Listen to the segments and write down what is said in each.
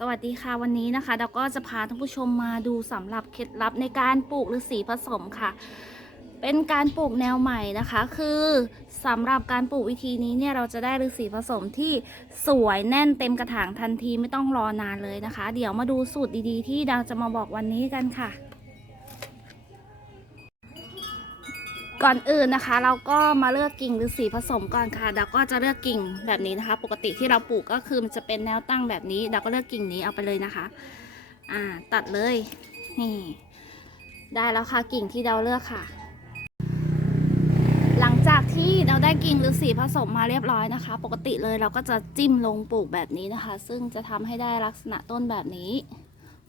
สวัสดีค่ะวันนี้นะคะเราก็จะพาท่านผู้ชมมาดูสำหรับเคล็ดลับในการปลูกฤาษีผสมค่ะ เป็นการปลูกแนวใหม่นะคะ คือสำหรับการปลูกวิธีนี้เนี่ยเราจะได้ฤาษีผสมที่สวยแน่นเต็มกระถางทันทีไม่ต้องรอนานเลยนะคะ เดี๋ยวมาดูสูตรดีๆ ที่ดาวจะมาบอกวันนี้กันค่ะ ก่อนอื่นนะคะ เราก็มาเลือกกิ่งฤาษีผสมก่อนค่ะดาก็จะเลือกกิ่งแบบนี้นะคะ ปกติที่เราปลูกก็คือมันจะเป็นแนวตั้งแบบนี้ดาก็เลือกกิ่งนี้เอาไปเลยนะคะ อ่า ตัดเลยนี่ได้แล้วค่ะกิ่งที่เราเลือกค่ะ หลังจากที่เราได้กิ่งฤาษีผสมมาเรียบร้อยนะคะ ปกติเลยเราก็จะจิ้มลงปลูกแบบนี้นะคะ ซึ่งจะทำให้ได้ลักษณะต้นแบบนี้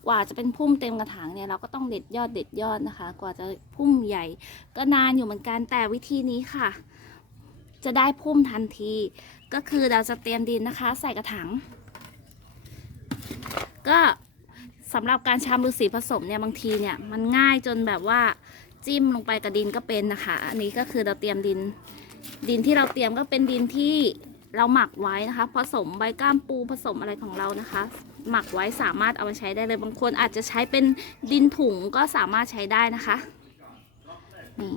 กว่าจะเป็นพุ่มเต็มกระถางเนี่ยเราก็ต้องเด็ดยอดเด็ดยอดนะคะ กว่าจะพุ่มใหญ่ ก็นานอยู่เหมือนกันแต่วิธีนี้ค่ะ จะได้พุ่มทันที ก็คือเราจะเตรียมดินนะคะ ใส่กระถางก็สำหรับการชามฤาษีผสมเนี่ยบางทีเนี่ยมันง่ายจนแบบว่าจิ้มลงไปกับดินก็เป็นนะคะ อันนี้ก็คือเราเตรียมดิน ดินที่เราเตรียมก็เป็นดินที่เราหมักไว้นะคะ ผสมใบก้ามปูผสมอะไรของเรานะคะ หมักไว้สามารถเอามาใช้ได้เลยบางคนอาจจะใช้เป็นดินถุงก็สามารถใช้ได้นะคะนี่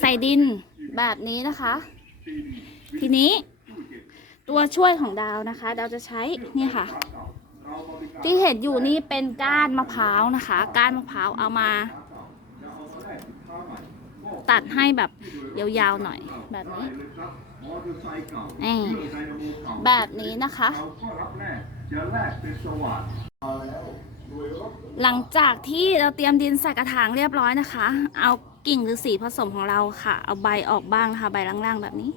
ใส่ดินแบบนี้นะคะ ทีนี้ตัวช่วยของดาวนะคะ ดาวจะใช้นี่ค่ะ ที่เห็นอยู่นี่เป็นก้านมะพร้าวนะคะ ก้านมะพร้าวเอามา ตัดให้แบบยาวๆหน่อยแบบนี้ นี่แบบนี้นะคะ หลังจากที่เราเตรียมดินใส่กระถางเรียบร้อยนะคะ เอากิ่งหรือสีผสมของเราค่ะ เอาใบออกบ้างนะคะ ใบล่างๆแบบนี้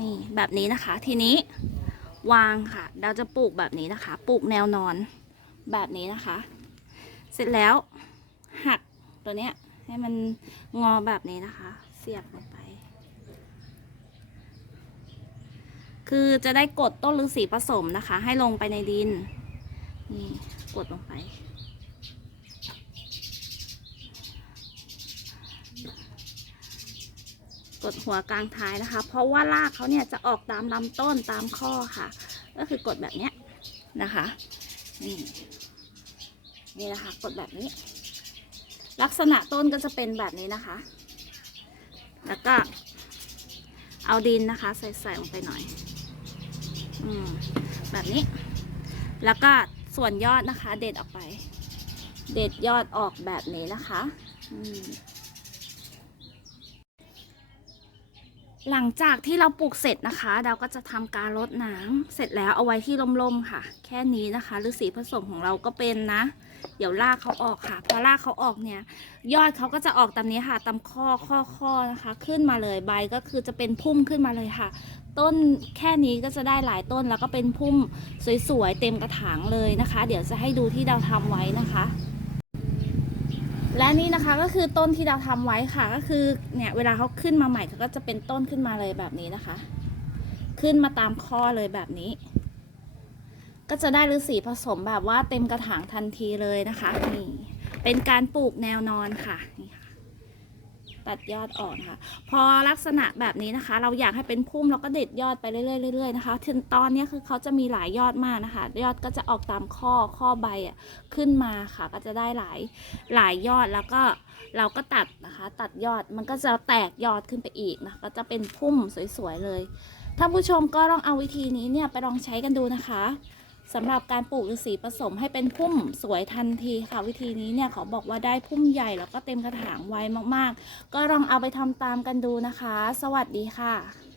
นี่แบบนี้นะคะ ทีนี้วางค่ะ เราจะปลูกแบบนี้นะคะ ปลูกแนวนอนแบบนี้นะคะ เสร็จแล้วหักตัวเนี้ยให้มันงอแบบนี้นะคะ เสียบลงไป คือจะได้กดต้นฤาษีผสมนะคะ ให้ลงไปในดิน นี่กดลงไป กดหัวกลางท้ายนะคะ เพราะว่ารากเขาเนี่ยจะออกตามลำต้นตามข้อค่ะ ก็คือกดแบบเนี้ยนะคะ นี่นี่นะคะกดแบบนี้ ลักษณะต้นก็จะเป็นแบบนี้นะคะ แล้วก็เอาดินนะคะ ใส่ใส่ลงไปหน่อย แบบนี้ แล้วก็ส่วนยอดนะคะ เด็ดออกไป เด็ดยอดออกแบบนี้นะคะ อืม หลังจากที่เราปลูกเสร็จนะคะ เราก็จะทำการรดน้ำเสร็จแล้วเอาไว้ที่ร่มๆค่ะ แค่นี้นะคะฤาษีผสมของเราก็เป็นนะ เดี๋ยวรากเขาออกค่ะ พอรากเขาออกเนี่ย ยอดเขาก็จะออกตามนี้ค่ะตามข้อข้อข้อนะคะ ขึ้นมาเลยใบก็คือจะเป็นพุ่มขึ้นมาเลยค่ะ ต้นแค่นี้ก็จะได้หลายต้นแล้วก็เป็นพุ่มสวยๆเต็มกระถางเลยนะคะ เดี๋ยวจะให้ดูที่เราทำไว้นะคะ และนี่นะคะก็คือต้นที่เราทำไว้ค่ะ ก็คือเนี่ยเวลาเขาขึ้นมาใหม่เขาก็จะเป็นต้นขึ้นมาเลยแบบนี้นะคะ ขึ้นมาตามข้อเลยแบบนี้ ก็จะได้ฤาษีผสมแบบว่าเต็มกระถางทันทีเลยนะคะนี่เป็นการปลูกแนวนอนค่ะนี่ค่ะ ตัดยอดอ่อนค่ะพอลักษณะแบบนี้นะคะ เราอยากให้เป็นพุ่มเราก็เด็ดยอดไปเรื่อยๆเรื่อยๆนะคะถึงตอนนี้คือเขาจะมีหลายยอดมากนะคะ ยอดก็จะออกตามข้อข้อใบอะขึ้นมาค่ะ ก็จะได้หลายหลายยอดแล้วก็เราก็ตัดนะคะ ตัดยอดมันก็จะแตกยอดขึ้นไปอีกนะก็จะเป็นพุ่มสวยๆเลยท่านผู้ชมก็ลองเอาวิธีนี้เนี่ยไปลองใช้กันดูนะคะ สำหรับการปลูกฤาษีผสมให้เป็นพุ่มสวยทันทีค่ะ วิธีนี้เนี่ยเขาบอกว่าได้พุ่มใหญ่แล้วก็เต็มกระถางไวมากๆ ก็ลองเอาไปทำตามกันดูนะคะ สวัสดีค่ะ